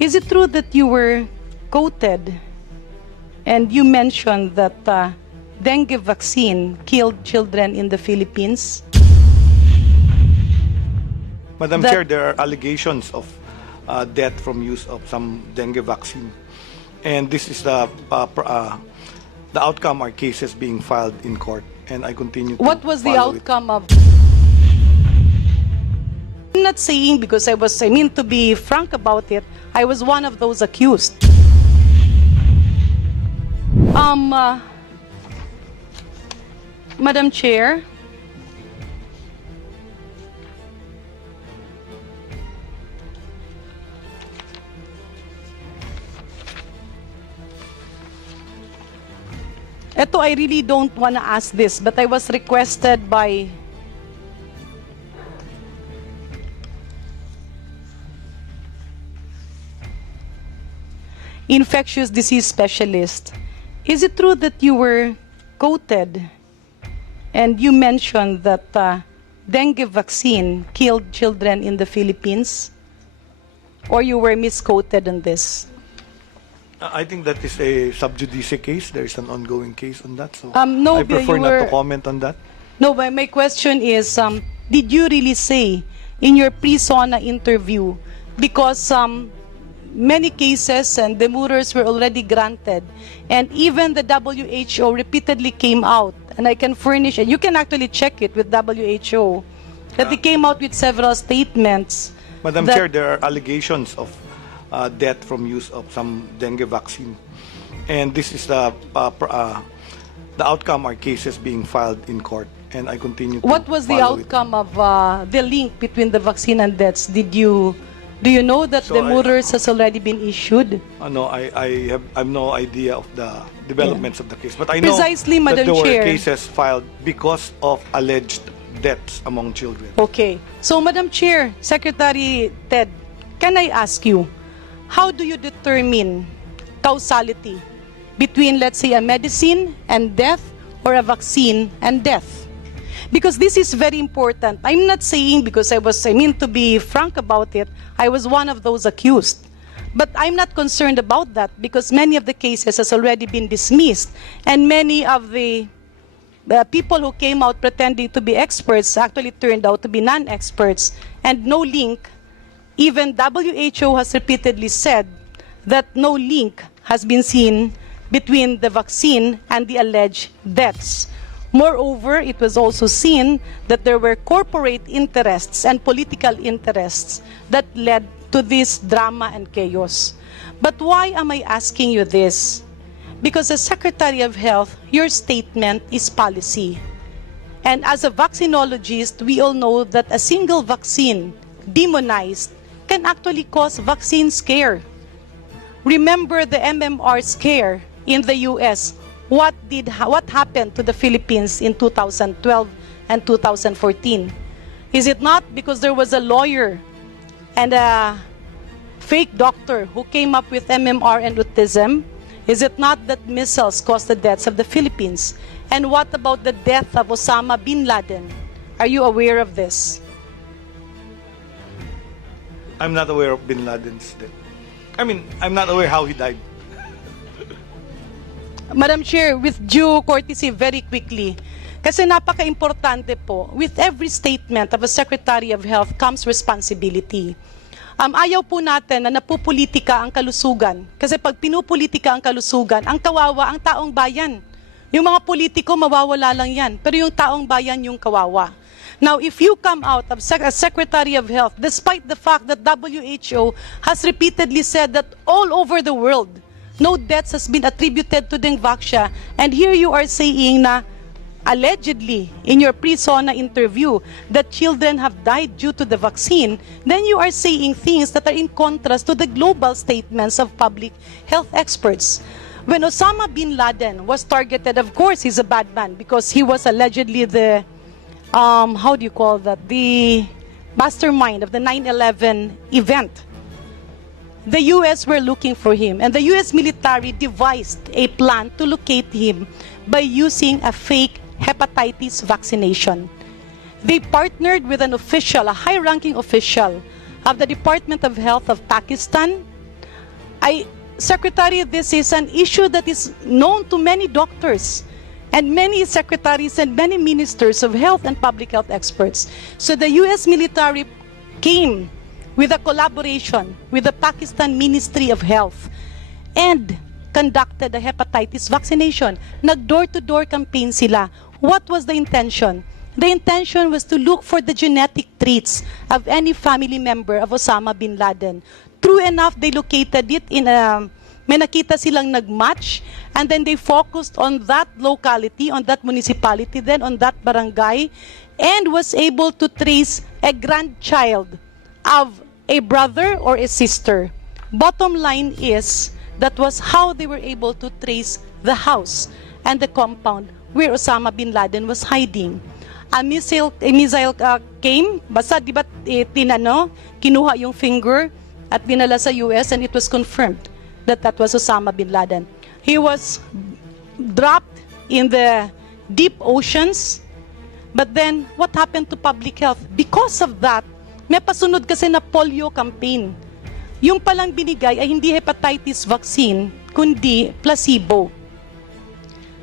Is it true that you were quoted and you mentioned that dengue vaccine killed children in the Philippines? Madam Chair, there are allegations of death from use of some dengue vaccine. And this is the outcome are cases being filed in court. And I continue to What was the follow it. outcome of? I'm not saying because I mean to be frank about it, I was one of those accused. Madam Chair, eto, I really don't want to ask this, but I was requested by infectious disease specialist. Is it true that you were quoted and you mentioned that dengue vaccine killed children in the Philippines? Or you were misquoted on this? I think that is a sub judice case. There is an ongoing case on that. So No, I prefer you not were- to comment on that. No, but my question is, did you really say in your pre-SONA interview, because many cases and demurrers were already granted, and even the WHO repeatedly came out, and I can furnish it, you can actually check it with WHO, that they came out with several statements. Madam that- Chair, there are allegations of death from use of some dengue vaccine. And this is the outcome are cases being filed in court. And I continue to What was the follow it. outcome of the link between the vaccine and deaths? Do you know that So demurrers has already been issued? No, I have no idea of the developments of the case. But I know Precisely, that Madam there Chair. were cases filed because of alleged deaths among children. Okay. So, Madam Chair, Secretary Ted, can I ask you, how do you determine causality between, let's say, a medicine and death or a vaccine and death? Because this is very important. I'm not saying because I mean to be frank about it, I was one of those accused. But I'm not concerned about that because many of the cases has already been dismissed, and many of the people who came out pretending to be experts actually turned out to be non-experts, and no link. Even WHO has repeatedly said that no link has been seen between the vaccine and the alleged deaths. Moreover, it was also seen that there were corporate interests and political interests that led to this drama and chaos. But why am I asking you this? Because as Secretary of Health, your statement is policy. And as a vaccinologist, we all know that a single vaccine demonized can actually cause vaccine scare. Remember the MMR scare in the US. What happened to the Philippines in 2012 and 2014? Is it not because there was a lawyer and a fake doctor who came up with MMR and autism? Is it not that missiles caused the deaths of the Philippines? And what about the death of Osama bin Laden? Are you aware of this? I'm not aware of bin Laden's death. I mean, I'm not aware how he died. Madam Chair, with due courtesy, very quickly, kasi napaka-importante po, with every statement of a Secretary of Health comes responsibility. Ayaw po natin na napupolitika ang kalusugan. Kasi pag pinupolitika ang kalusugan, ang kawawa ang taong bayan. Yung mga politiko, mawawala lang yan. Pero yung taong bayan yung kawawa. Now, if you come out as Secretary of Health, despite the fact that WHO has repeatedly said that all over the world, no deaths has been attributed to Dengvaxia, and here you are saying na allegedly in your pre-SONA interview that children have died due to the vaccine, then you are saying things that are in contrast to the global statements of public health experts. When Osama bin Laden was targeted, of course he's a bad man because he was allegedly the, how do you call that, the mastermind of the 9/11 event. The US were looking for him, and the US military devised a plan to locate him by using a fake hepatitis vaccination. They partnered with an official, a high-ranking official of the Department of Health of Pakistan, Secretary, this is an issue that is known to many doctors and many secretaries and many ministers of health and public health experts. So the U.S. military came with a collaboration with the Pakistan Ministry of Health and conducted a hepatitis vaccination. Nag-door-to-door campaign sila. What was the intention? The intention was to look for the genetic traits of any family member of Osama bin Laden. True enough, they located it in may nakita silang nag-match, and then they focused on that locality, on that municipality, then on that barangay, and was able to trace a grandchild of a brother or a sister. Bottom line is, that was how they were able to trace the house and the compound where Osama bin Laden was hiding. A missile came, basta di ba kinuha yung finger at dinala sa US, and it was confirmed that that was Osama bin Laden. He was dropped in the deep oceans, but then what happened to public health? Because of that, may pasunod kasi na polio campaign. Yung palang binigay ay hindi hepatitis vaccine, kundi placebo.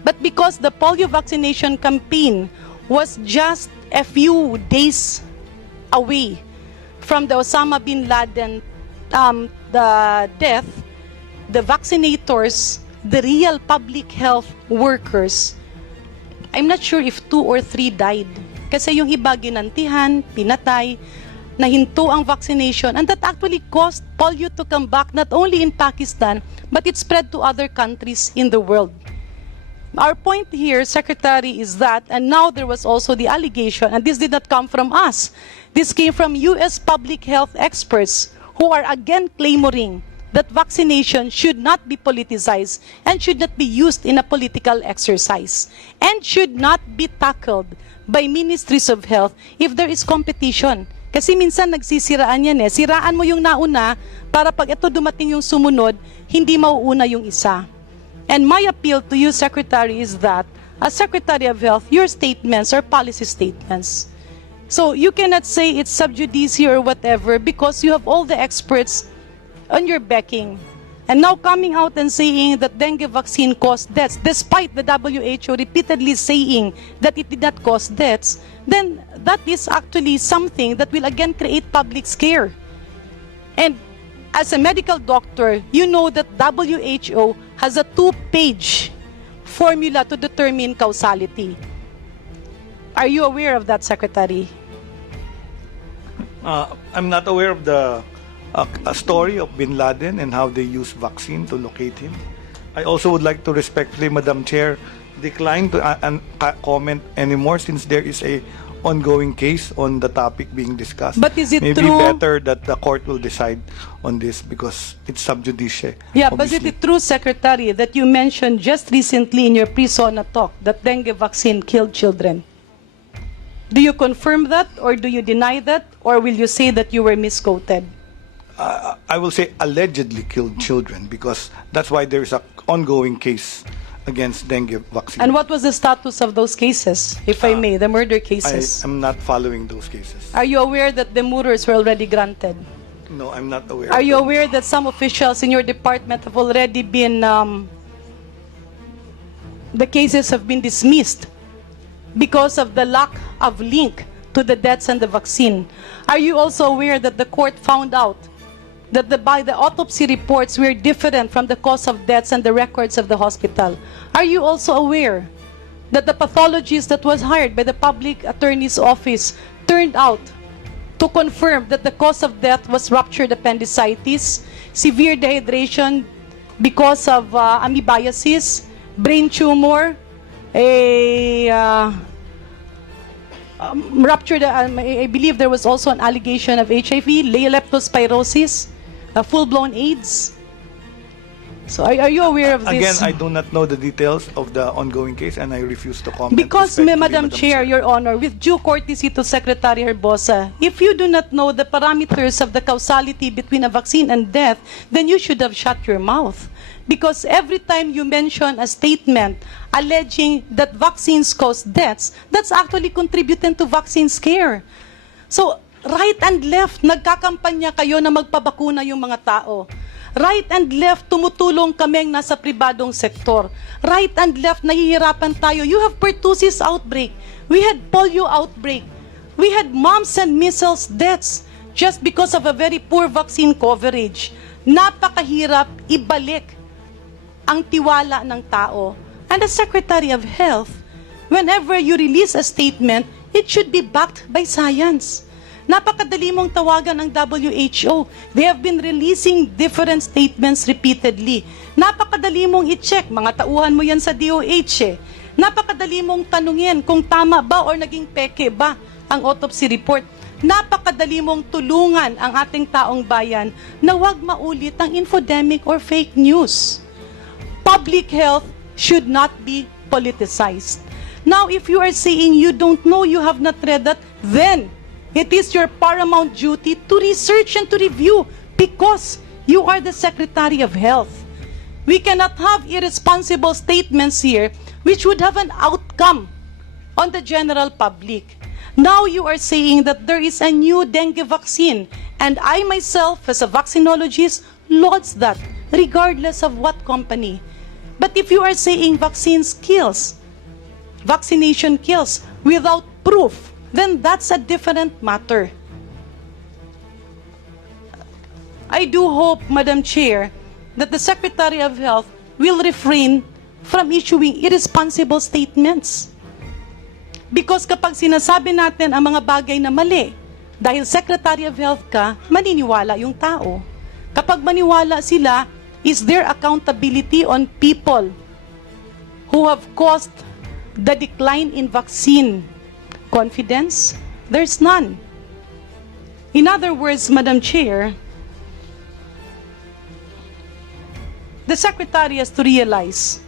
But because the polio vaccination campaign was just a few days away from the Osama bin Laden the death, the vaccinators, the real public health workers, I'm not sure if 2 or 3 died. Kasi yung iba ginantihan, pinatay, nahinto ang vaccination, and that actually caused polio to come back not only in Pakistan, but it spread to other countries in the world. Our point here, Secretary, is that, and now there was also the allegation, and this did not come from us, this came from U.S. public health experts who are again clamoring that vaccination should not be politicized and should not be used in a political exercise and should not be tackled by ministries of health if there is competition. Kasi minsan nagsisiraan yan siraan mo yung nauna para pag ito dumating yung sumunod, hindi mauuna yung isa. And my appeal to you, Secretary, is that as Secretary of Health, your statements are policy statements. So you cannot say it's sub judice or whatever because you have all the experts on your backing. And now coming out and saying that dengue vaccine caused deaths, despite the WHO repeatedly saying that it did not cause deaths, then that is actually something that will again create public scare. And as a medical doctor, you know that WHO has a 2-page formula to determine causality. Are you aware of that, Secretary? I'm not aware of the story of bin Laden and how they use vaccine to locate him. I also would like to respectfully, Madam Chair, decline to comment anymore since there is a ongoing case on the topic being discussed. But is it Maybe true? better that the court will decide on this because it's sub judice. Yeah, but is it true, Secretary, that you mentioned just recently in your pre-SONA talk that dengue vaccine killed children? Do you confirm that, or do you deny that, or will you say that you were misquoted? I will say allegedly killed children because that's why there is an ongoing case against dengue vaccine. And what was the status of those cases, if I may, the murder I cases? am not following those cases. Are you aware that the murders were already granted? No, I'm not aware. Are of you them. aware that some officials in your department have already been, the cases have been dismissed because of the lack of link to the deaths and the vaccine? Are you also aware that the court found out that the autopsy reports were different from the cause of deaths and the records of the hospital? Are you also aware that the pathologist that was hired by the public attorney's office turned out to confirm that the cause of death was ruptured appendicitis, severe dehydration because of amoebiasis, brain tumor, ruptured, I believe there was also an allegation of HIV, leptospirosis, full-blown AIDS. So are you aware of Again, this? I do not know the details of the ongoing case and I refuse to comment. Because, respectfully, Madam Chair, Your Honor, with due courtesy to Secretary Herbosa, if you do not know the parameters of the causality between a vaccine and death, then you should have shut your mouth. Because every time you mention a statement alleging that vaccines cause deaths, that's actually contributing to vaccine scare. So, right and left, nagkakampanya kayo na magpabakuna yung mga tao. Right and left, tumutulong kaming nasa pribadong sektor. Right and left, nahihirapan tayo. You have pertussis outbreak. We had polio outbreak. We had mumps and measles deaths just because of a very poor vaccine coverage. Napakahirap ibalik ang tiwala ng tao. And the Secretary of Health, whenever you release a statement, it should be backed by science. Napakadali mong tawagan ang WHO. They have been releasing different statements repeatedly. Napakadali mong i-check. Mga tauhan mo yan sa DOH eh. Napakadali mong tanungin kung tama ba or naging peke ba ang autopsy report. Napakadali mong tulungan ang ating taong bayan na huwag maulit ang infodemic or fake news. Public health should not be politicized. Now, if you are saying you don't know, you have not read that, then it is your paramount duty to research and to review because you are the Secretary of Health. We cannot have irresponsible statements here which would have an outcome on the general public. Now you are saying that there is a new dengue vaccine, and I myself, as a vaccinologist, lauds that, regardless of what company. But if you are saying vaccines kills, vaccination kills without proof, then that's a different matter. I do hope, Madam Chair, that the Secretary of Health will refrain from issuing irresponsible statements. Because kapag sinasabi natin ang mga bagay na mali, dahil Secretary of Health ka, maniniwala yung tao. Kapag maniwala sila, is there accountability on people who have caused the decline in vaccine confidence? There's none. In other words, Madam Chair, the Secretary has to realize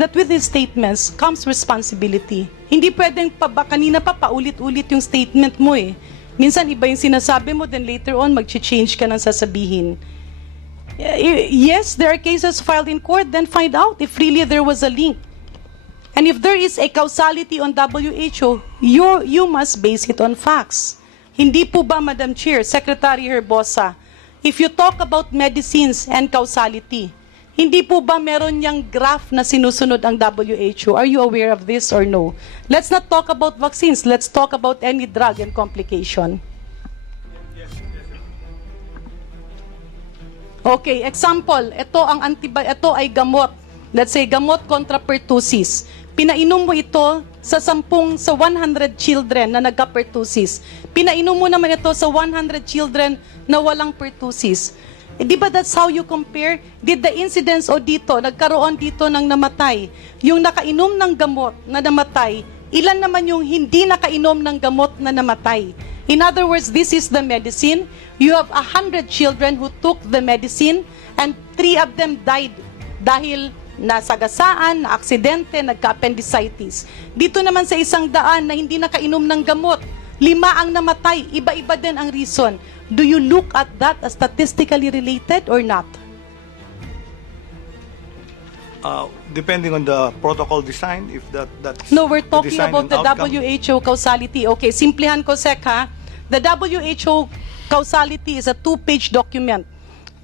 that with his statements comes responsibility. Hindi pwedeng kanina pa paulit-ulit yung statement mo eh. Minsan iba yung sinasabi mo, then later on mag-change ka ng sasabihin. Yes, there are cases filed in court, then find out if really there was a link. And if there is a causality on WHO, you must base it on facts. Hindi po ba, Madam Chair, Secretary HERBOSA, if you talk about medicines and causality, hindi po ba meron niyang graph na sinusunod ang WHO? Are you aware of this or no? Let's not talk about vaccines. Let's talk about any drug and complication. Okay, example, ito ay gamot. Let's say gamot kontra pertussis. Pinainom mo ito sa 100 children na nagka-pertussis. Pinainom mo naman ito sa 100 children na walang pertussis. Di ba that's how you compare? Did the incidence o dito, nagkaroon dito ng namatay? Yung nakainom ng gamot na namatay, ilan naman yung hindi nakainom ng gamot na namatay? In other words, this is the medicine. You have 100 children who took the medicine and 3 of them died dahil nasagasaan, na aksidente, nagka-appendicitis. Dito naman sa 100 na hindi nakainom ng gamot, 5 ang namatay, iba-iba din ang reason. Do you look at that as statistically related or not? Depending on the protocol design, if that's No, we're talking design about and the outcome. WHO causality. Okay, simplihan ko, Sek, ha? The WHO causality is a 2-page document.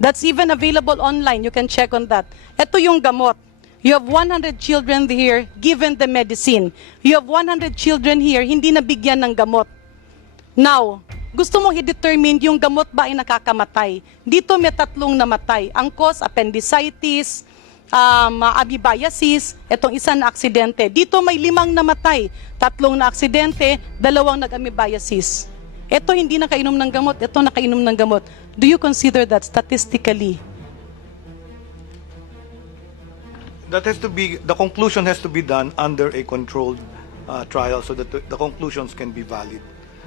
That's even available online. You can check on that. Ito yung gamot. You have 100 children here given the medicine. You have 100 children here hindi nabigyan ng gamot. Now, gusto mong i-determine yung gamot ba ay nakakamatay. Dito may 3 namatay. Ang cause, appendicitis, amoebiasis, itong isa na aksidente. Dito may 5 namatay. 3 na aksidente, 2 nag-amoebiasis. Ito hindi nakainom ng gamot, ito nakainom ng gamot. Do you consider that statistically? That has to be, the conclusion has to be done under a controlled trial so that the conclusions can be valid.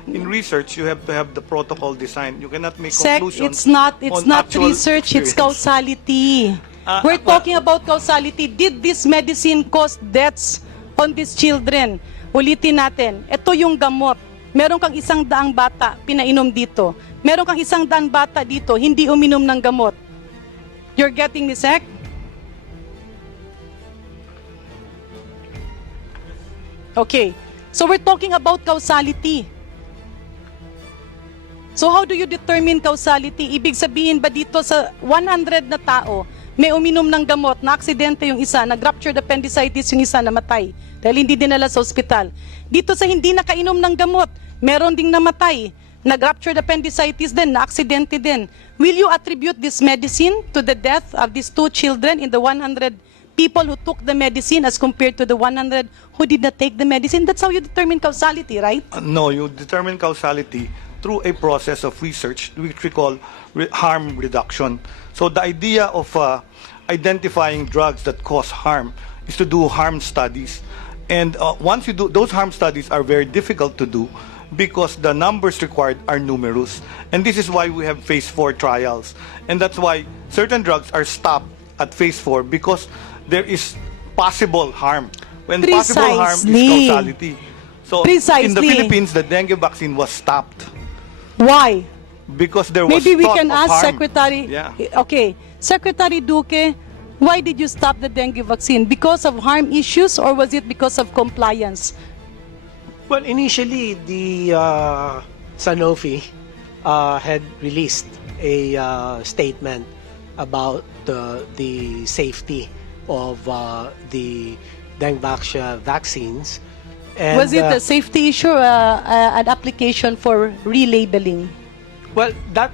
In research, you have to have the protocol design. You cannot make Sec, conclusions. it's on not actual research, it's experience. causality. We're talking about causality. Did this medicine cause deaths on these children? Ulitin natin. Ito yung gamot. Meron kang 100 bata, pinainom dito. Meron kang 100 bata dito, hindi uminom ng gamot. You're getting me, Sec? Okay. So we're talking about causality. So how do you determine causality? Ibig sabihin ba dito sa 100 na tao, may uminom ng gamot, na aksidente yung isa, nag-ruptured appendicitis yung isa, namatay dahil hindi dinala sa ospital. Dito sa hindi nakainom ng gamot, meron ding namatay, nag-ruptured appendicitis din, na-aksidente din. Will you attribute this medicine to the death of these 2 children in the 100 people who took the medicine as compared to the 100 who did not take the medicine? That's how you determine causality, right? No, you determine causality through a process of research which we call harm reduction. So the idea of identifying drugs that cause harm is to do harm studies. And once you do, those harm studies are very difficult to do because the numbers required are numerous. And this is why we have phase 4 trials. And that's why certain drugs are stopped at phase 4 because there is possible harm. When possible harm is causality. So in the Philippines, the dengue vaccine was stopped. Why? Because there was Maybe we thought can of ask harm. Secretary. Yeah. Okay, Secretary Duque, why did you stop the dengue vaccine? Because of harm issues or was it because of compliance? Well, initially, the Sanofi had released a statement about the safety of the Dengvaxia vaccines. And, Was it a safety issue or an application for relabeling? well, that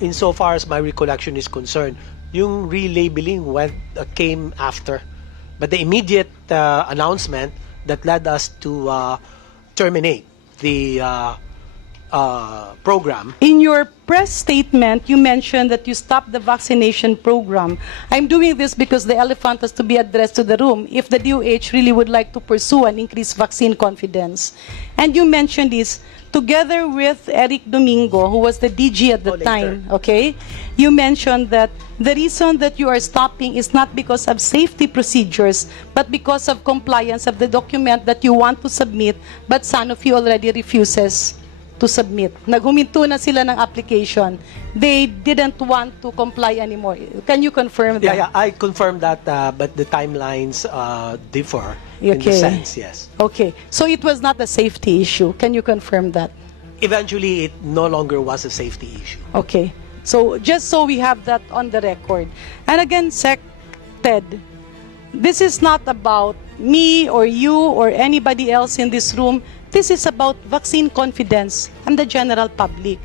insofar as my recollection is concerned, yung relabeling came after. But the immediate announcement that led us to terminate the program. In your press statement, you mentioned that you stopped the vaccination program. I'm doing this because the elephant has to be addressed to the room if the DOH really would like to pursue and increase vaccine confidence. And you mentioned this together with Eric Domingo, who was the DG at the time, okay? You mentioned that the reason that you are stopping is not because of safety procedures, but because of compliance of the document that you want to submit, but Sanofi already refuses to submit. Naghuminto na sila ng application. They didn't want to comply anymore. Can you confirm that? Yeah, I confirm that, but the timelines differ in the sense, yes. Okay, so it was not a safety issue. Can you confirm that? Eventually, it no longer was a safety issue. Okay, so just so we have that on the record. And again, Sec Ted, this is not about me or you or anybody else in this room. This is about vaccine confidence and the general public.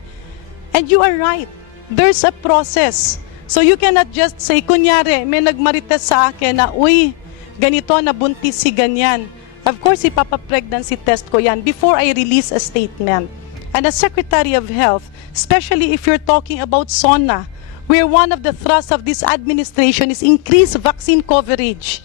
And you are right. There's a process. So you cannot just say, kunyari, may nagmarites sa akin na, uy, ganito, nabuntis si ganyan. Of course, ipapa-pregnancy test ko yan before I release a statement. And as Secretary of Health, especially if you're talking about SONA, where one of the thrusts of this administration is increase vaccine coverage,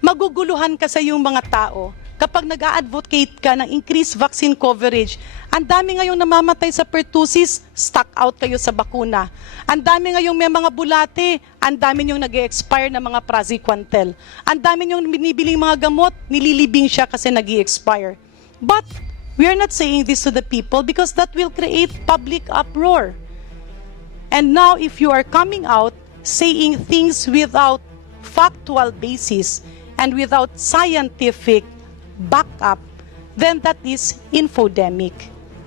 maguguluhan kasi yung mga tao. Kapag nag-a-advocate ka ng increased vaccine coverage, ang dami ngayong namamatay sa pertussis, stock out kayo sa bakuna. Ang dami ngayong may mga bulate, ang dami yung nag-e-expire na mga praziquantel. Ang dami yung binibiling mga gamot, nililibing siya kasi nag-e-expire. But we are not saying this to the people because that will create public uproar. And now if you are coming out saying things without factual basis and without scientific backup, then that is infodemic.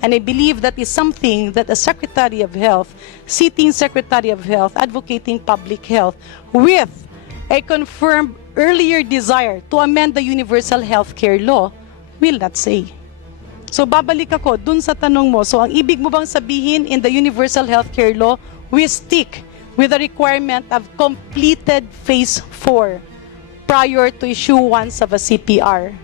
And I believe that is something that a Secretary of Health, sitting Secretary of Health, advocating public health, with a confirmed earlier desire to amend the Universal Healthcare Law, will not say. So babalik ako dun sa tanong mo. So ang ibig mo bang sabihin in the Universal Healthcare Law, we stick with the requirement of completed phase 4 prior to issuance of a CPR?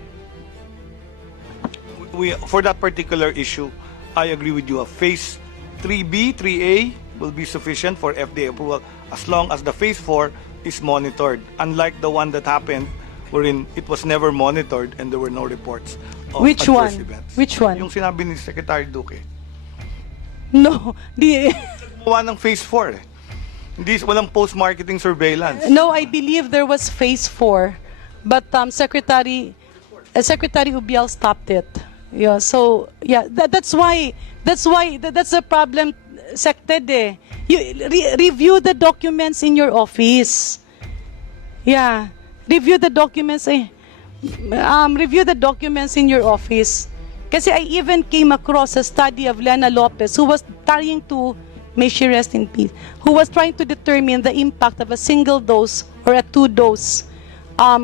For that particular issue, I agree with you. A phase 3B, 3A will be sufficient for FDA approval as long as the phase 4 is monitored. Unlike the one that happened wherein it was never monitored and there were no reports of Which adverse one? events. Which one? Yung sinabi ni Secretary Duque. No, Gumawa ng phase 4 eh. Hindi, walang post-marketing surveillance. no, I believe there was phase 4, but Secretary Ubial stopped it. Yeah, so yeah, that's the problem, Sected. You review the documents in your office. Yeah, review the documents. Review the documents in your office. Kasi I even came across a study of Lena Lopez who was trying to, may she rest in peace, who was trying to determine the impact of a single dose or a 2-dose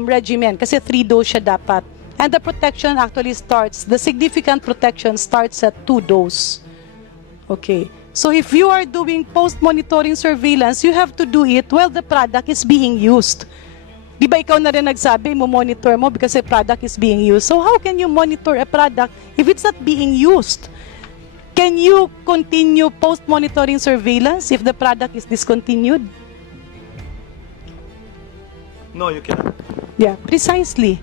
regimen. Kasi 3-dose siya dapat. And the protection actually starts, the significant protection starts at 2-dose. Okay. So if you are doing post-monitoring surveillance, you have to do it while the product is being used. Di ba ikaw na rin nagsabi, mo-monitor mo because the product is being used. So how can you monitor a product if it's not being used? Can you continue post-monitoring surveillance if the product is discontinued? No, you cannot. Yeah, precisely.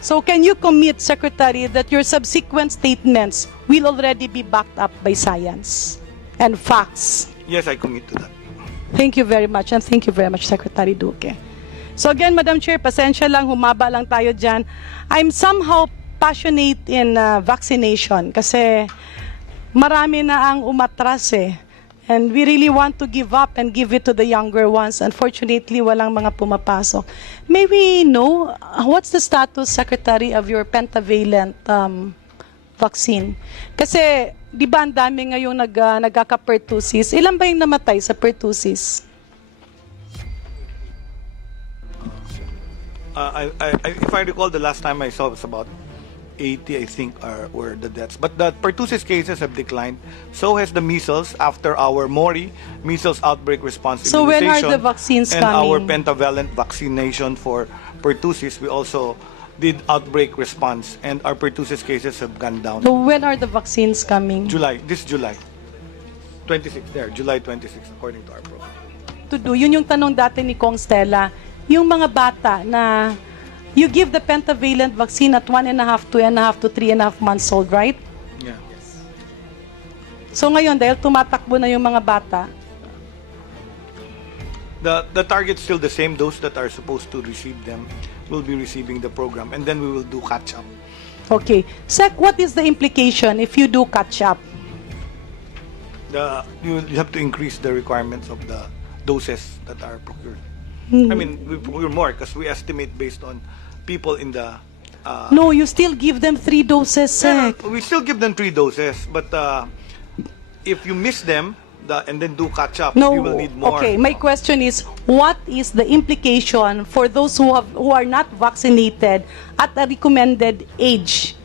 So can you commit, Secretary, that your subsequent statements will already be backed up by science and facts? Yes, I commit to that. Thank you very much, and thank you very much, Secretary Duque. So again, Madam Chair, pasensya lang, humaba lang tayo dyan. I'm somehow passionate in vaccination kasi marami na ang umatras eh. And we really want to give up and give it to the younger ones. Unfortunately, walang mga pumapasok. May we know, what's the status, Secretary, of your pentavalent vaccine? Kasi, di ba ang dami ngayong nagkaka-pertussis? Ilan ba yung namatay sa pertussis? If I recall, the last time I saw it was about 80, I think, were the deaths. But the pertussis cases have declined. So has the measles after our MORI, measles outbreak response So when are immunization, the vaccines and coming? our pentavalent vaccination for pertussis. We also did outbreak response, and our pertussis cases have gone down. So when are the vaccines coming? This July. 26 there, July 26, according to our program. To do, yun yung tanong dati ni Kong Stella, yung mga bata na you give the pentavalent vaccine at 1.5, 2.5 to 3.5 months old, right? Yeah. So ngayon, dahil tumatakbo na yung mga bata, The target's still the same. Those that are supposed to receive them will be receiving the program, and then we will do catch up. okay. Sec, what is the implication if you do catch up? You have to increase the requirements of the doses that are procured. I mean, we procure more because we estimate based on people in the. No, you still give them 3 doses, Sec. We still give them 3 doses, but if you miss them and then do catch up, No, we will need more. okay. My question is, what is the implication for those who are not vaccinated at a recommended age?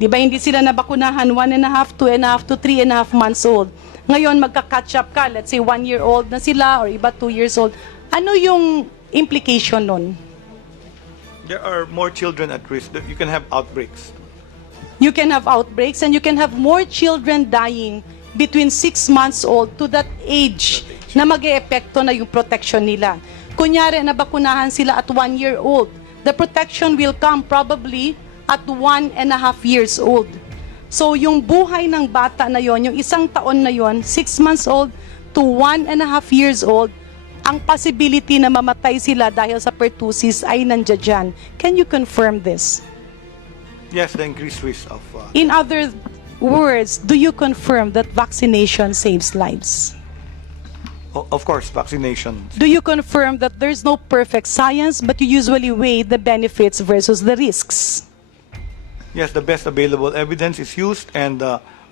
Di ba hindi sila nabakunahan 1.5, 2.5 to 3.5 months old? Ngayon magka-catch up ka, let's say 1 year old na sila or iba 2 years old. Ano yung implication nun? There are more children at risk. You can have outbreaks. You can have outbreaks and you can have more children dying between 6 months old to that age na mag-e-epekto na yung protection nila. Kunyari, nabakunahan sila at 1 year old. The protection will come probably at 1.5 years old. So, yung buhay ng bata na yon, yung 1 taon na yon, 6 months old to 1.5 years old, ang possibility na mamatay sila dahil sa pertussis ay nandiyan dyan. Can you confirm this? Yes, the increased risk of. In other words, do you confirm that vaccination saves lives? Of course, vaccination. Do you confirm that there's no perfect science, but you usually weigh the benefits versus the risks? Yes, the best available evidence is used, and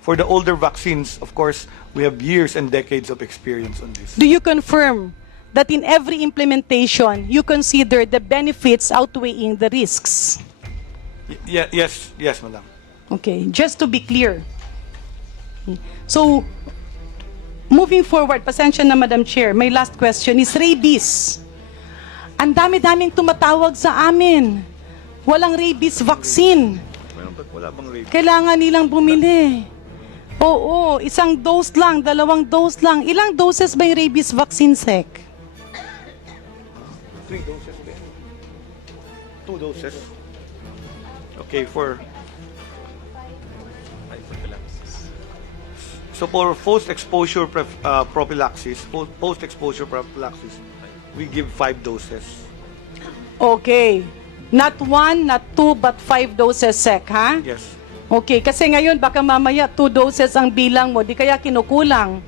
for the older vaccines, of course, we have years and decades of experience on this. Do you confirm that in every implementation, you consider the benefits outweighing the risks? Yes, madam. Okay, just to be clear. So, moving forward, pasensya na, Madam Chair, my last question is rabies. Ang dami-daming tumatawag sa amin. Walang rabies vaccine. Wala bang rabies? Kailangan nilang bumili. Oo, 1 dose lang, 2 dose lang. Ilang doses ba yung rabies vaccine, Sec? 3 doses din. 2 doses. Okay, for post-exposure prophylaxis, we give 5 doses. Okay. Not 1, not 2, but 5 doses, Sec, ha? Yes. Okay, kasi ngayon baka mamaya 2 doses ang bilang mo, di kaya kinukulang.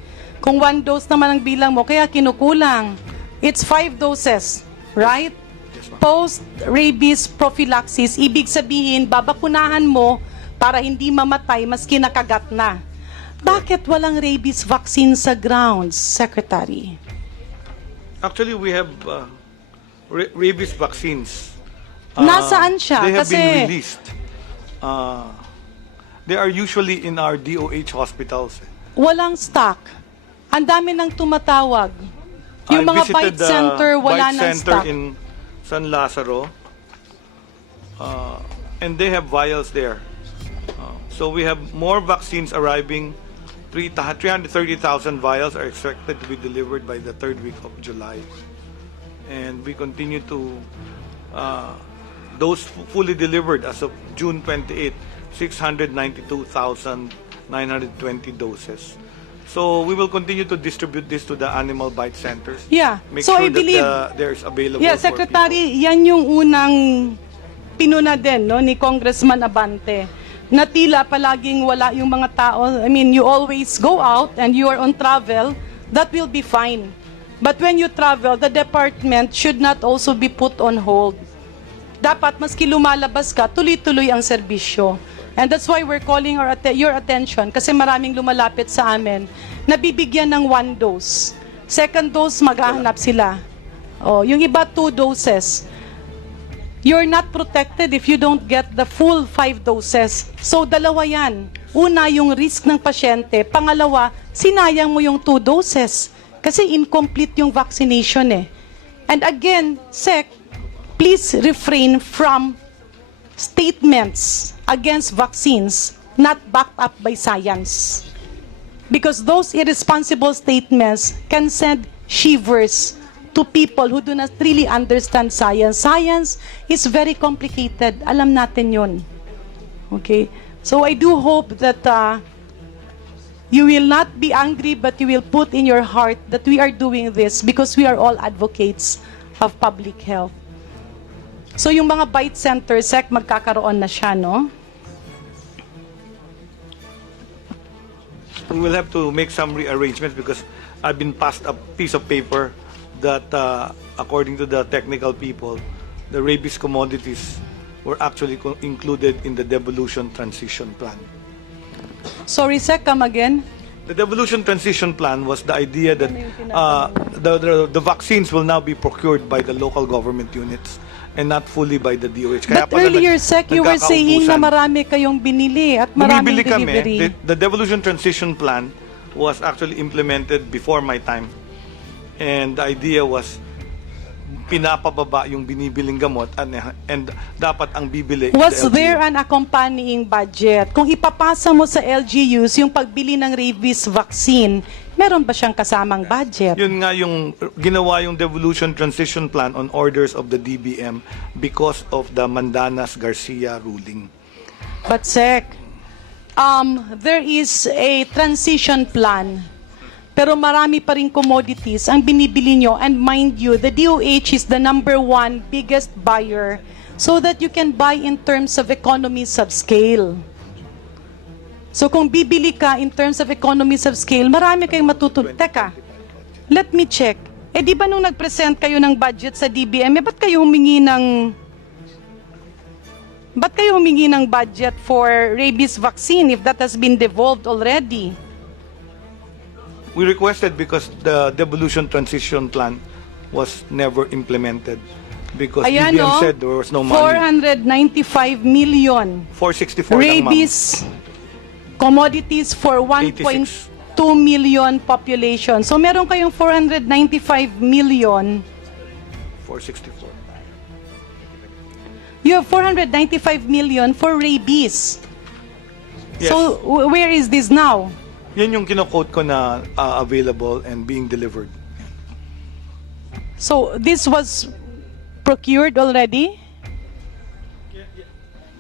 Kung 1 dose naman ang bilang mo, kaya kinukulang. It's 5 doses, right? Yes, ma'am. Post-rabies prophylaxis, ibig sabihin, babakunahan mo para hindi mamatay maski nakagat na. Bakit walang rabies vaccine sa grounds, Secretary? Actually, we have rabies vaccines. Nasaan siya? They have Kasi been released. They are usually in our DOH hospitals. walang stock. Ang dami nang tumatawag. Yung I mga visited bite the center, wala bite nang center stock. in San Lazaro, and they have vials there. So we have more vaccines arriving. 330,000 vials are expected to be delivered by the third week of July. And we continue to, those fully delivered as of June 28, 692,920 doses. So we will continue to distribute this to the animal bite centers. Yeah. Make So sure I believe, that there's available yeah, for Secretary, yan yung unang pinuna din no, ni Congressman Abante. Na tila palaging wala yung mga tao. I mean, you always go out and you are on travel, that will be fine. But when you travel, the department should not also be put on hold. Dapat maski lumalabas ka, tuloy-tuloy ang serbisyo. And that's why we're calling your attention kasi maraming lumalapit sa amin na bibigyan ng 1 dose. Second dose, maghahanap sila. Oh, yung iba 2 doses. You're not protected if you don't get the full 5 doses. So, dalawa yan. Una, yung risk ng pasyente. Pangalawa, sinayang mo yung 2 doses. Kasi incomplete yung vaccination eh. And again, Sec, please refrain from statements against vaccines not backed up by science. Because those irresponsible statements can send shivers to people who do not really understand science. Science is very complicated. Alam natin yun. Okay? So I do hope that you will not be angry, but you will put in your heart that we are doing this because we are all advocates of public health. So yung mga bite center, Sec, magkakaroon na siya, no? We will have to make some rearrangements because I've been passed a piece of paper that according to the technical people, the rabies commodities were actually included in the devolution transition plan. Sorry, Sec, come again? The devolution transition plan was the idea that the vaccines will now be procured by the local government units and not fully by the DOH. Kaya But pala earlier, Sec, you were saying na nagkakaubusan. marami kayong binili at maraming Bumibili kami. delivery. The devolution transition plan was actually implemented before my time. And the idea was pinapababa yung binibiling gamot and dapat ang bibili Was the LGU. there an accompanying budget? Kung ipapasa mo sa LGUs yung pagbili ng rabies vaccine, meron ba siyang kasamang budget? Yun nga yung ginawa yung devolution transition plan on orders of the DBM because of the Mandanas-Garcia ruling. But Sec, there is a transition plan. Pero marami pa rin commodities ang binibili nyo. And mind you, the DOH is the #1 biggest buyer so that you can buy in terms of economies of scale. So kung bibili ka in terms of economies of scale, marami kayong matutulog. Teka, let me check. Eh di ba nung nag-present kayo ng budget sa DBM, ba't kayo humingi ng budget for rabies vaccine if that has been devolved already? We requested because the devolution transition plan was never implemented because Ayan, DBM no? said there was no money. 495 million. 464 lang, ma'am. Rabies commodities for 1.2 million population. So meron kayong 495 million. 464. You have 495 million for rabies. Yes. So where is this now? Yan yung kino-quote ko na available and being delivered. So this was procured already?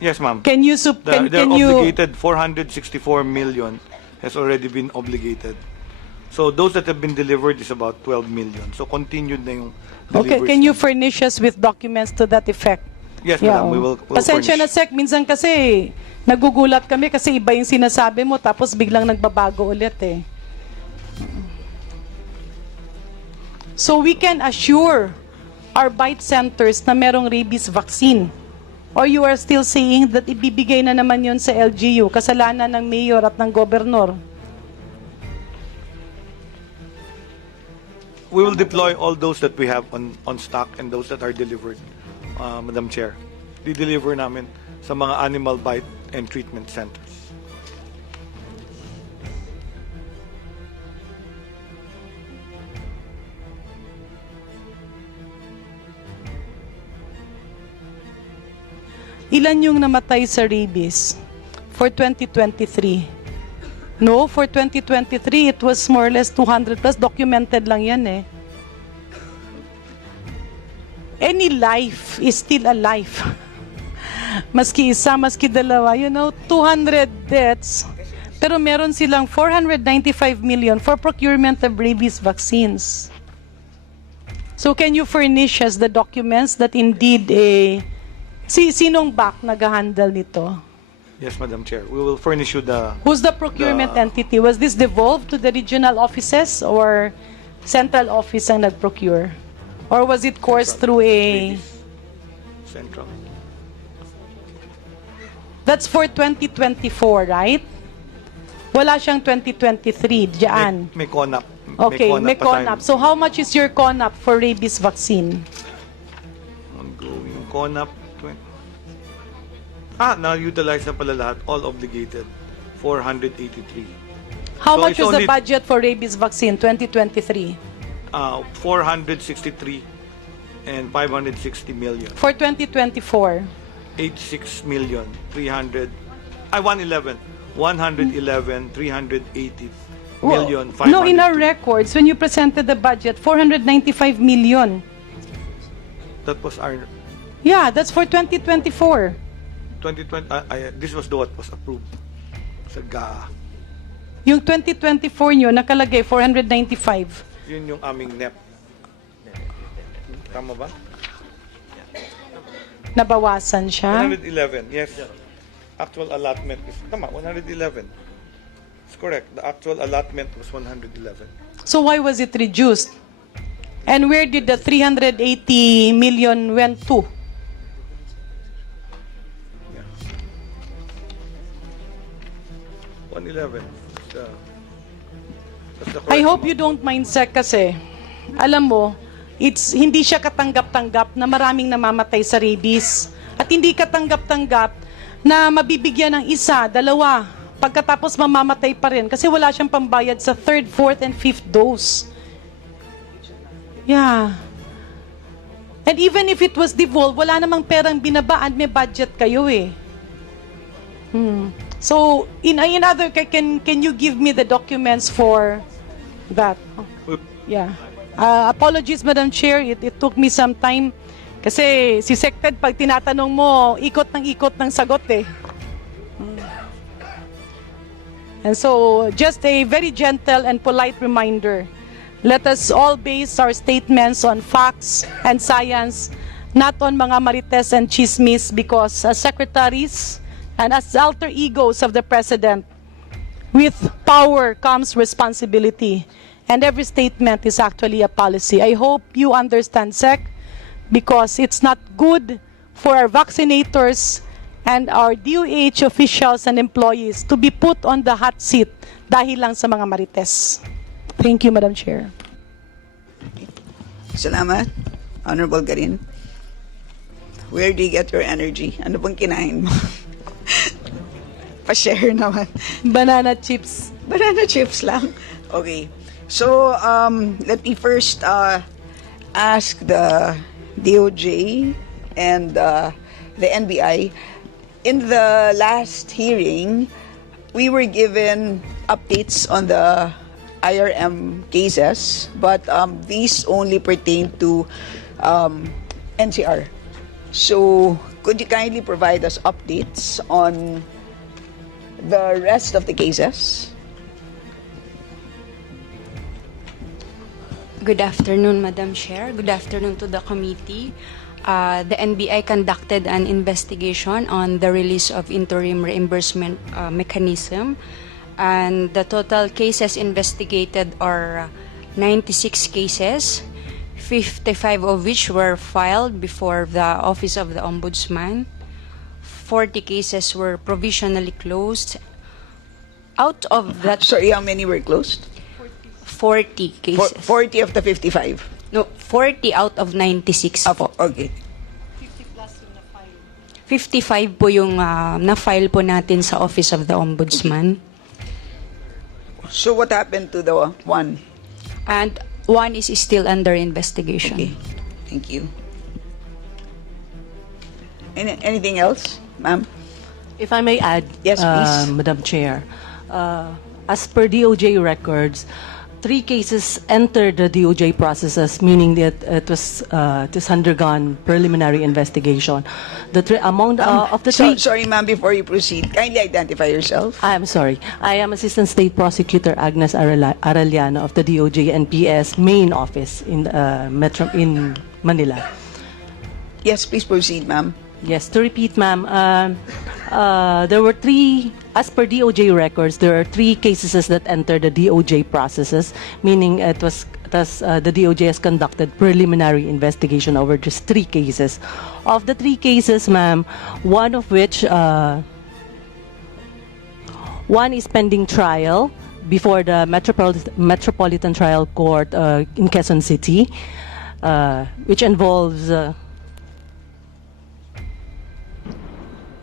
Yes, ma'am. Can you They're can you obligated 464 million has already been obligated. So those that have been delivered is about 12 million. So continued na yung Okay, deliveries. can you furnish us with documents to that effect? Yes, madam. We will Pasensya na, furnish. Sec. Minsan kasi nagugulat kami kasi iba yung sinasabi mo tapos biglang nagbabago ulit eh. So we can assure our bite centers na merong rabies vaccine. Or you are still saying that ibibigay na naman yun sa LGU, kasalanan ng mayor at ng gobernador? We will deploy all those that we have on stock and those that are delivered, Madam Chair. Di-deliver namin sa mga animal bite and treatment centers. Ilan yung namatay sa rabies for 2023? No, for 2023, it was more or less 200 plus. Documented lang yan eh. Any life is still a life. Maski isa, maski dalawa, 200 deaths. Pero meron silang 495 million for procurement of rabies vaccines. So can you furnish us the documents that indeed sinong back nag-handle nito? Yes, Madam Chair. We will furnish you the... Who's the procurement entity? Was this devolved to the regional offices or central office ang nag-procure? Or was it coursed through a... Central. That's for 2024, right? Wala siyang 2023, diyan. May CONAP. Okay, may pa CONAP. tayo. So how much is your CONAP for rabies vaccine? Ongoing CONAP. Na-utilize na pala lahat. All obligated. 483. How So much it's was the only- budget for rabies vaccine 2023? 463 and 560 million. For 2024? 86 million. 300. 111. 111. 380 million. No, in our 502. records, when you presented the budget, 495 million. That was our Yeah, that's for 2024. 2020. This was what was approved sa GAA. Yung 2024 nyo, nakalagay 495. Yun yung aming NEP. Tama ba? Nabawasan siya. 111, yes. Actual allotment is, tama, 111. It's correct. The actual allotment was 111. So why was it reduced? And where did the 380 million went to? Yeah. 111. That's the I correct hope amount. you don't mind, Sec, kasi alam mo, hindi siya katanggap-tanggap na maraming namamatay sa rabies. At hindi katanggap-tanggap na mabibigyan ng isa, dalawa, pagkatapos mamamatay pa rin kasi wala siyang pambayad sa 3rd, 4th, and 5th dose. Yeah. And even if it was devolved, wala namang perang binabaan, may budget kayo eh. So, in other, can you give me the documents for that? Yeah. Apologies, Madam Chair. It took me some time. Kasi si Sected, pag tinatanong mo, ikot ng sagot eh. And so, just a very gentle and polite reminder. Let us all base our statements on facts and science, not on mga marites and chismis, because as secretaries and as alter egos of the President, with power comes responsibility. And every statement is actually a policy. I hope you understand, Sec, because it's not good for our vaccinators and our DOH officials and employees to be put on the hot seat dahil lang sa mga marites. Thank you, Madam Chair. Salamat, Honorable Garin. Where do you get your energy? Ano bang kinain mo? Pa-share naman. Banana chips. Banana chips lang. Okay. So, let me first ask the DOJ and the NBI. In the last hearing, we were given updates on the IRM cases, but these only pertain to NCR. So, could you kindly provide us updates on the rest of the cases? Good afternoon, Madam Chair. Good afternoon to the committee. The NBI conducted an investigation on the release of interim reimbursement mechanism, and the total cases investigated are 96 cases, 55 of which were filed before the Office of the Ombudsman. 40 cases were provisionally closed. Out of that Sorry, how many were closed? 40 cases. 40 of the 55. No, 40 out of 96 po. Okay. 55 po yung na-file po natin sa Office of the Ombudsman. So what happened to the one? And one is still under investigation. Okay. Thank you. Anything else, ma'am? If I may add, Yes, please. Madam Chair, as per DOJ records, 3 cases entered the DOJ processes, meaning that it was undergone preliminary investigation. Among of the three, Sorry, ma'am, before you proceed, kindly identify yourself. I'm sorry. I am Assistant State Prosecutor Agnes Arellano of the DOJ NPS main office in Metro in Manila. Yes, please proceed, ma'am. Yes, to repeat, ma'am, there were 3, as per DOJ records, there are 3 cases that entered the DOJ processes, meaning the DOJ has conducted preliminary investigation over just 3 cases. Of the 3 cases, ma'am, one of which, one is pending trial before the Metropolitan Trial Court in Quezon City, which involves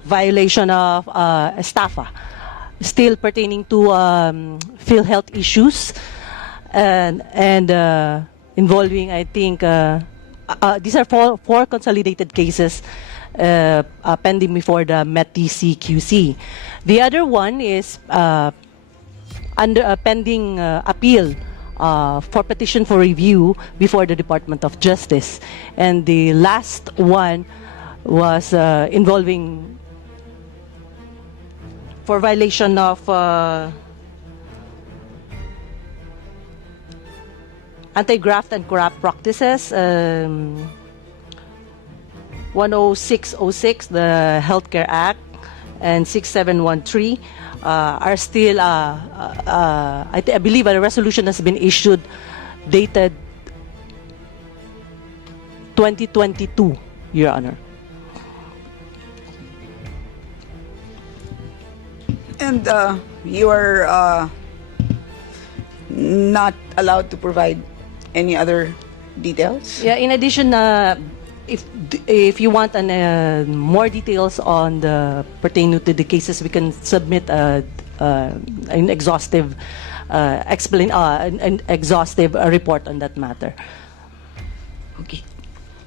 violation of estafa, still pertaining to PhilHealth issues and involving, I think, these are 4 consolidated cases pending before the MET-TC-QC. The other one is under pending appeal for petition for review before the Department of Justice. And the last one was involving for violation of anti-graft and corrupt practices, 10606, the Healthcare Act, and 6713 are still, I believe a resolution has been issued dated 2022, Your Honor. And you are not allowed to provide any other details? Yeah, in addition, if you want more details on the pertaining to the cases, we can submit an exhaustive an exhaustive report on that matter. Okay.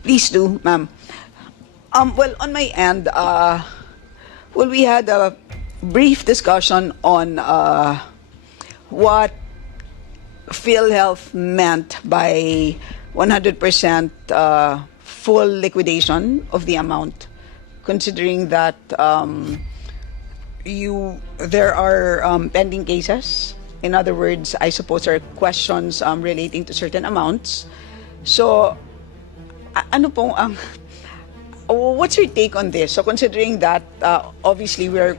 Please do, ma'am. Well, on my end, well, we had a brief discussion on what PhilHealth meant by 100% full liquidation of the amount, considering that there are pending cases. In other words, I suppose there are questions relating to certain amounts. So, ano pong ang what's your take on this? So, considering that obviously we're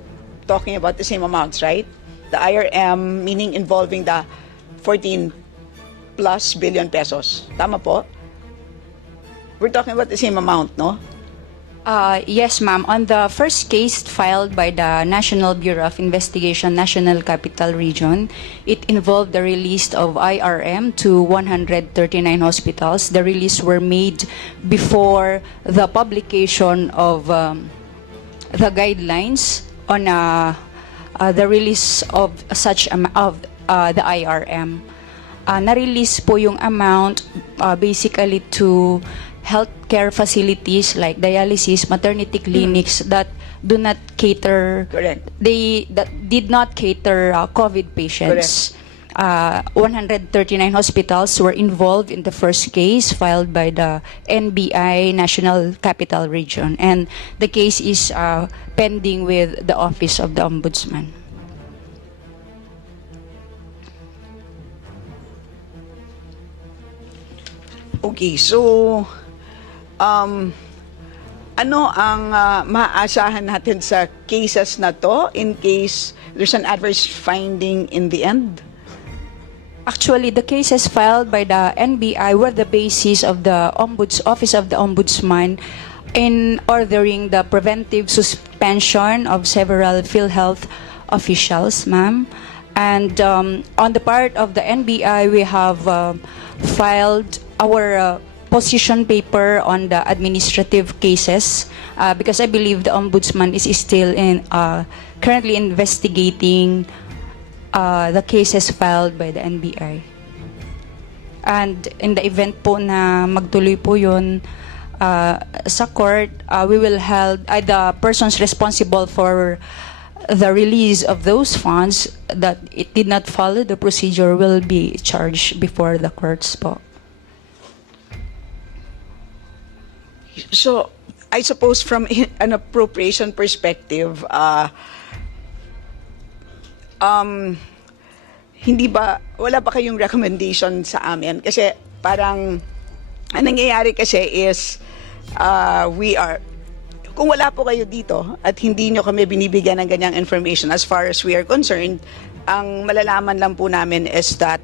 talking about the same amounts, right? The IRM, meaning involving the 14 plus billion pesos. Tama po? We're talking about the same amount, no? Yes, ma'am. On the first case filed by the National Bureau of Investigation, National Capital Region, it involved the release of IRM to 139 hospitals. The release were made before the publication of the guidelines on the release of such of the IRM. Na-release po yung amount basically to healthcare facilities like dialysis, maternity clinics that do not cater. Correct. That did not cater COVID patients. 139 hospitals were involved in the first case filed by the NBI, National Capital Region, and the case is pending with the Office of the Ombudsman. Okay, so ano ang maaasahan natin sa cases na to in case there's an adverse finding in the end? Actually, the cases filed by the NBI were the basis of the Office of the Ombudsman in ordering the preventive suspension of several PhilHealth officials, ma'am. And on the part of the NBI, we have filed our position paper on the administrative cases because I believe the Ombudsman is still currently investigating the cases filed by the NBI. And in the event po na magtuloy po yun sa court, we will hold the persons responsible for the release of those funds that it did not follow the procedure will be charged before the courts po. So, I suppose from an appropriation perspective, wala ba kayong recommendation sa amin? Kasi parang, ang nangyayari kasi is, kung wala po kayo dito at hindi nyo kami binibigyan ng ganyang information, as far as we are concerned, ang malalaman lang po namin is that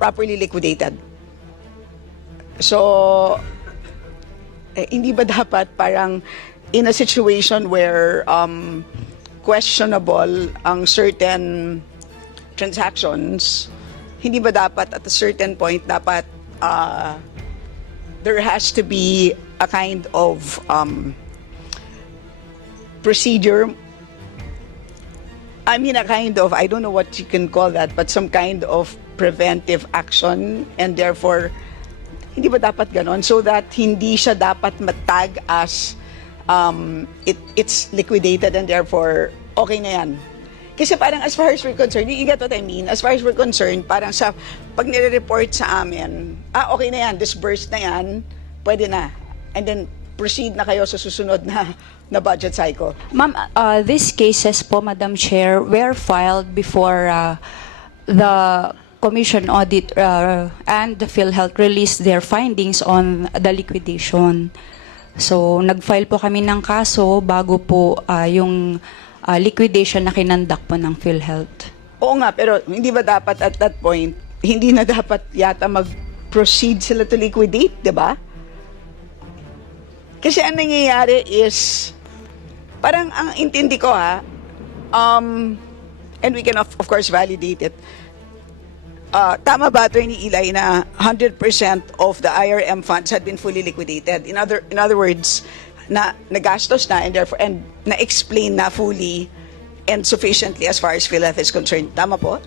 properly liquidated. So, hindi ba dapat parang in a situation where questionable ang certain transactions, hindi ba dapat at a certain point dapat there has to be a kind of procedure, I mean a kind of, I don't know what you can call that, but some kind of preventive action, and therefore hindi ba dapat ganon so that hindi siya dapat matag as it's liquidated and therefore okay na yan. Kasi parang as far as we're concerned, you get what I mean? As far as we're concerned, parang pag nire-report sa amin, okay na yan, disbursed na yan, pwede na. And then proceed na kayo sa susunod na budget cycle. Ma'am, these cases po, Madam Chair, were filed before the Commission Audit and the PhilHealth released their findings on the liquidation. So, nag-file po kami ng kaso bago po yung liquidation na kinandak po ng PhilHealth. Oo nga, pero hindi ba dapat at that point, hindi na dapat yata mag-proceed sila to liquidate, di ba? Kasi ang nangyayari is, parang ang intindi ko and we can of course validate it, tama ba, Attorney Eli, na 100% of the IRM funds had been fully liquidated? In other words, na nagastos na and therefore and na-explain na fully and sufficiently as far as PhilHealth is concerned. Tama po?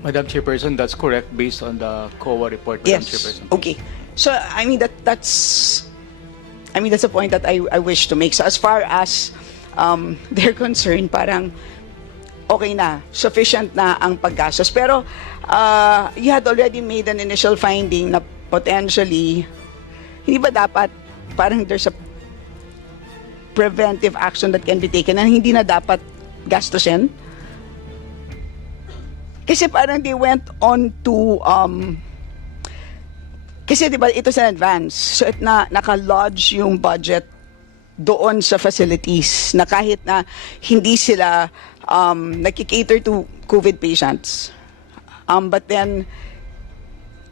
Madam Chairperson, that's correct based on the COA report, Madam Chairperson. Okay. So I mean that's a point that I wish to make. So as far as they're concerned, parang okay na, sufficient na ang paggastos. Pero you had already made an initial finding na potentially, hindi ba dapat parang there's a preventive action that can be taken na hindi na dapat gastusin? Kasi parang they went on to kasi diba ito sa advance, so naka-lodge yung budget doon sa facilities na kahit na hindi sila nagki-cater to COVID patients. But then,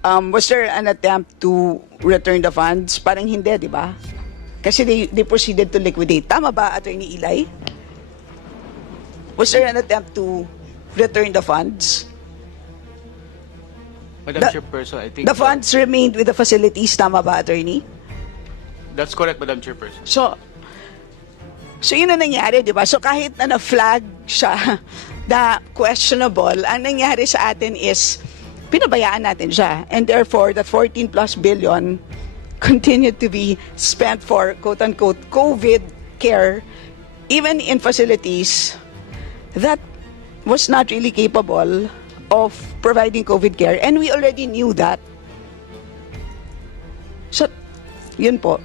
was there an attempt to return the funds? Parang hindi, di ba? Kasi they proceeded to liquidate. Tama ba, Attorney Eli? Was there an attempt to return the funds? Madam Chairperson, I think the funds remained with the facilities. Tama ba, Attorney? that's correct, Madam Chairperson. So yun ang nangyari, di ba? So kahit na na-flag siya na questionable, ang nangyari sa atin is pinabayaan natin siya. And therefore, that 14 plus billion continued to be spent for quote-unquote COVID care, even in facilities that was not really capable of providing COVID care. And we already knew that. So, yun po.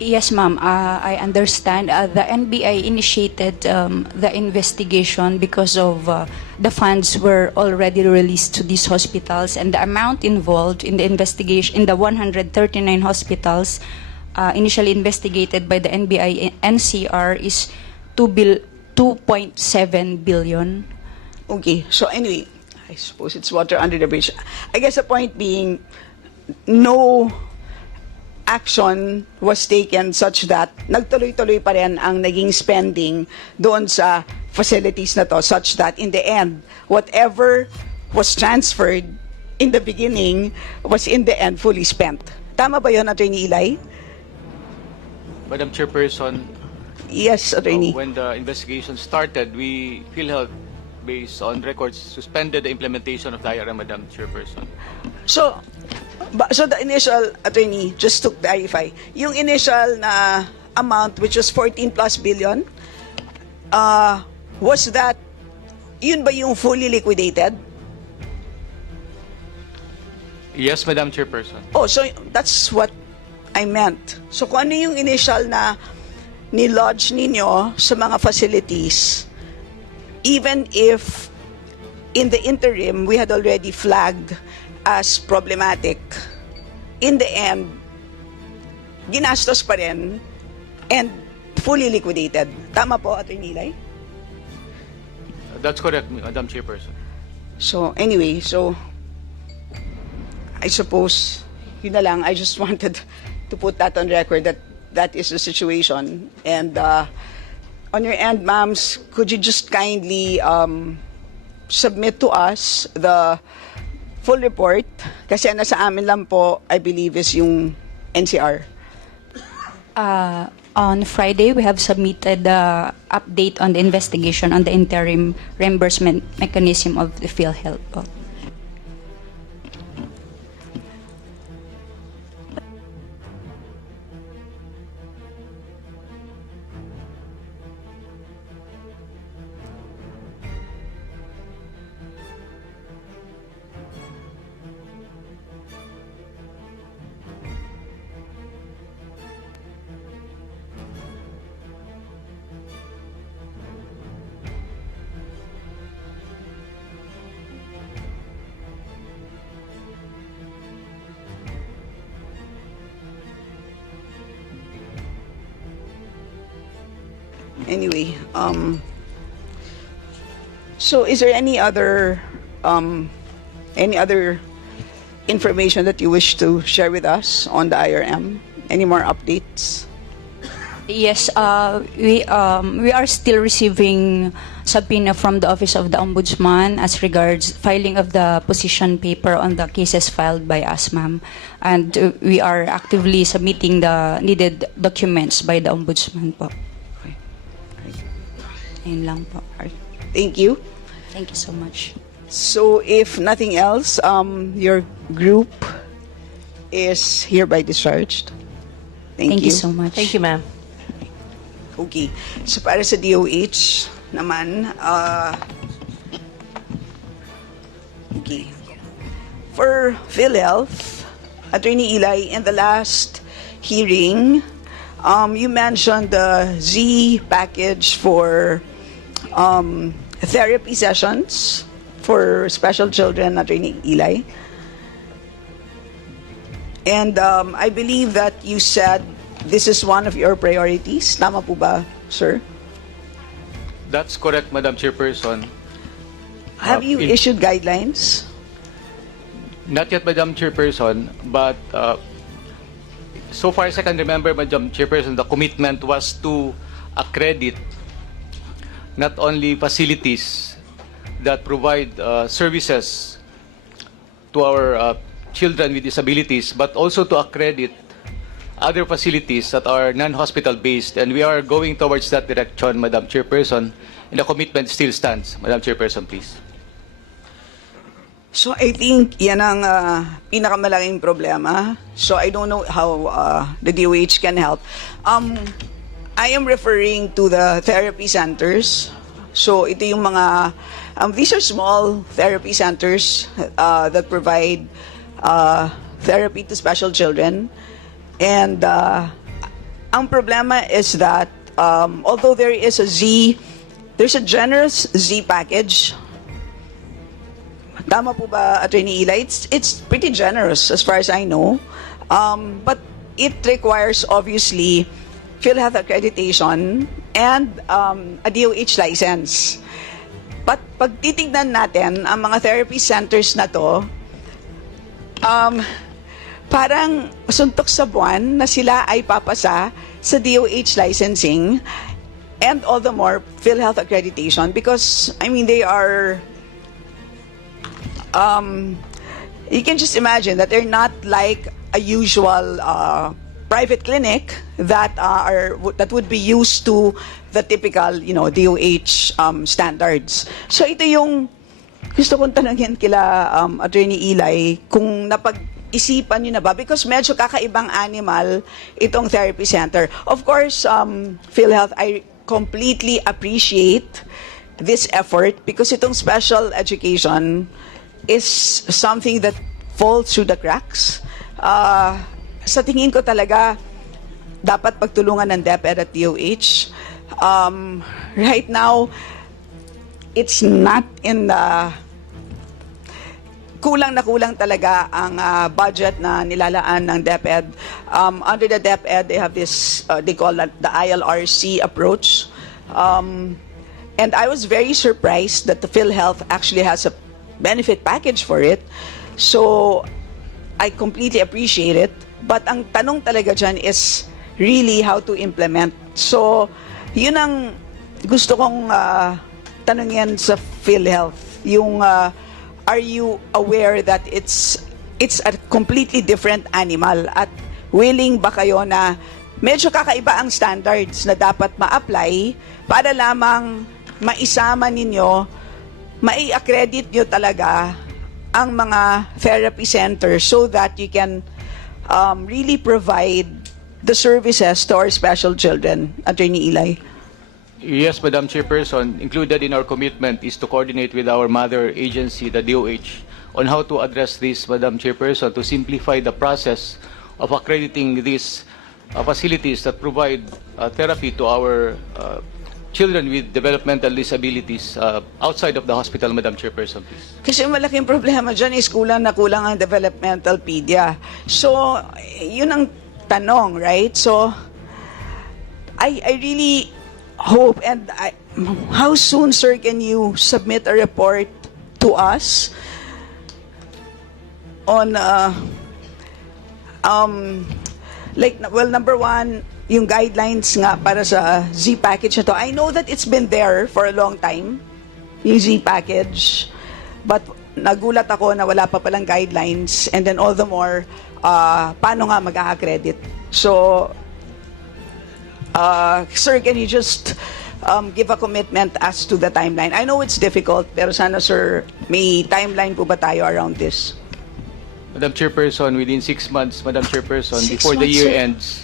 Yes, ma'am. I understand. The NBI initiated the investigation because of the funds were already released to these hospitals, and the amount involved in the investigation in the 139 hospitals initially investigated by the NBI NCR is 2.7 billion. Okay. So anyway, I suppose it's water under the bridge. I guess the point being, no action was taken such that nagtuloy-tuloy pa rin ang naging spending doon sa facilities na to, such that in the end, whatever was transferred in the beginning was in the end fully spent. Tama ba yun, Attorney Eli? Madam Chairperson, Yes, Attorney. when the investigation started, we, PhilHealth, based on records, suspended the implementation of the IRM, Madam Chairperson. So, so the initial, Attorney, just to clarify, yung initial na amount, which was 14 plus billion, was that, yun ba yung fully liquidated? Yes, Madam Chairperson. Oh, so that's what I meant. So kung ano yung initial na ni-lodge ninyo sa mga facilities, even if in the interim we had already flagged as problematic, in the end, ginastos pa rin and fully liquidated. Tama po, Attorney Eli? That's correct, Madam Chairperson. So anyway, so I suppose yun na lang. I just wanted to put that on record that that is the situation. And on your end, ma'ams, could you just kindly submit to us the full report? Kasi nasa amin lang po, I believe, is yung NCR. On Friday, we have submitted the update on the investigation on the interim reimbursement mechanism of the PhilHealth. Anyway, so is there any other information that you wish to share with us on the IRM? Any more updates? Yes, we are still receiving subpoena from the Office of the Ombudsman as regards filing of the position paper on the cases filed by us, ma'am. And we are actively submitting the needed documents by the Ombudsman po. Ayun lang po. Thank you. Thank you so much. So if nothing else, your group is hereby discharged. Thank you so much. Thank you, ma'am. Okay. So para sa DOH naman, okay. For PhilHealth, Attorney Eli, in the last hearing, you mentioned the Z package for therapy sessions for special children, Attorney Eli. And I believe that you said this is one of your priorities. Tama po ba, sir? That's correct, Madam Chairperson. Have you issued guidelines? Not yet, Madam Chairperson, but so far as I can remember, Madam Chairperson, the commitment was to accredit not only facilities that provide services to our children with disabilities, but also to accredit other facilities that are non-hospital based, and we are going towards that direction, Madam Chairperson, and the commitment still stands. Madam Chairperson, please. So I think yan ang pinakamalaking problema. So I don't know how the DOH can help. I am referring to the therapy centers. So ito yung mga, these are small therapy centers that provide therapy to special children. And ang problema is that although there's a generous Z package. Tama po ba, Attorney Eli? It's pretty generous as far as I know. But it requires obviously PhilHealth accreditation and a DOH license. But pag titignan natin ang mga therapy centers na to, parang suntok sa buwan na sila ay papasa sa DOH licensing and all the more PhilHealth accreditation because, I mean, they are, you can just imagine that they're not like a usual private clinic that that would be used to the typical, DOH standards. So ito yung gusto kong tanungin kila Attorney Eli kung napag-isipan nyo na ba because medyo kakaibang animal itong therapy center. Of course, PhilHealth, I completely appreciate this effort because itong special education is something that falls through the cracks. Sa tingin ko talaga, dapat pagtulungan ng DepEd at DOH. Right now, it's not in the... Kulang na kulang talaga ang budget na nilalaan ng DepEd. Under the DepEd, they have this, they call that the ILRC approach. And I was very surprised that the PhilHealth actually has a benefit package for it. So, I completely appreciate it. But ang tanong talaga dyan is really how to implement. So, yun ang gusto kong tanungin sa PhilHealth. Yung, are you aware that it's a completely different animal at willing ba kayo na medyo kakaiba ang standards na dapat ma-apply para lamang maisama ninyo, mai-accredit nyo talaga ang mga therapy centers so that you can really provide the services to our special children. Attorney Eli. Yes, Madam Chairperson. Included in our commitment is to coordinate with our mother agency, the DOH, on how to address this, Madam Chairperson, to simplify the process of accrediting these facilities that provide therapy to our children with developmental disabilities outside of the hospital, Madam Chairperson, please. Kasi malaking problema dyan is kulang na kulang ang developmental pedia. So, yun ang tanong, right? So, I really hope and how soon, sir, can you submit a report to us on number one, yung guidelines nga para sa Z package na to. I know that it's been there for a long time, yung Z package, but nagulat ako na wala pa palang guidelines, and then all the more paano nga mag-a-accredit. So, sir, can you just give a commitment as to the timeline? I know it's difficult, pero sana, sir, may timeline po ba tayo around this? Madam Chairperson, within 6 months, Madam Chairperson, 6 before the months, year sir. ends.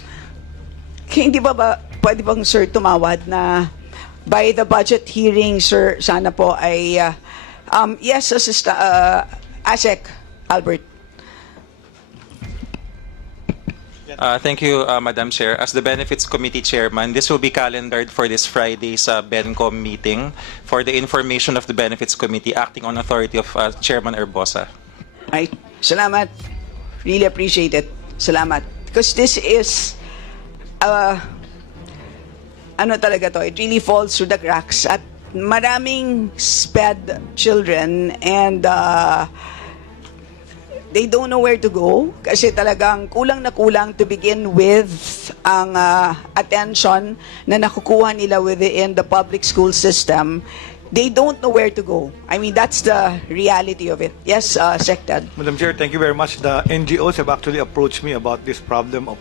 Kaya hindi ba pwede bang, sir, tumawad na by the budget hearing, sir, sana po ay, yes, ASEC, Albert. Thank you, Madam Chair. As the Benefits Committee Chairman, this will be calendared for this Friday's BENCOM meeting for the information of the Benefits Committee acting on authority of Chairman HERBOSA. Ay, salamat. Really appreciate it. Salamat. Because this is, ano talaga to, it really falls through the cracks at maraming SPED children and they don't know where to go kasi talagang kulang na kulang to begin with ang attention na nakukuha nila within the public school system. They don't know where to go. I mean, that's the reality of it. Yes, Secretary. Madam Chair, thank you very much. The NGOs have actually approached me about this problem of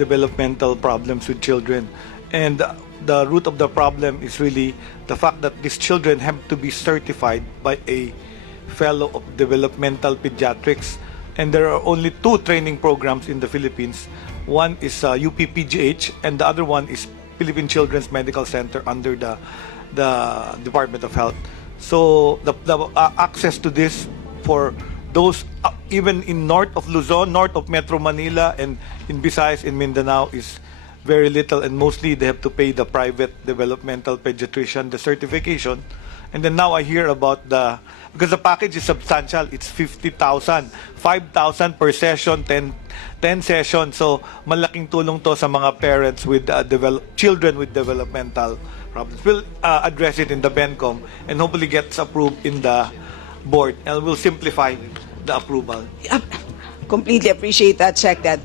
developmental problems with children. And the root of the problem is really the fact that these children have to be certified by a fellow of developmental pediatrics. And there are only 2 training programs in the Philippines. One is UPPGH and the other one is Philippine Children's Medical Center under the Department of Health. So the access to this for those even in north of Luzon, north of Metro Manila, and in Visayas, in Mindanao is very little, and mostly they have to pay the private developmental pediatrician the certification. And then now I hear about because the package is substantial, it's 50,000, 5,000 per session, 10 sessions. So malaking tulong to sa mga parents with children with developmental problems. We'll address it in the BENCOM and hopefully gets approved in the board, and we'll simplify the approval. completely appreciate that, Sec. Ted.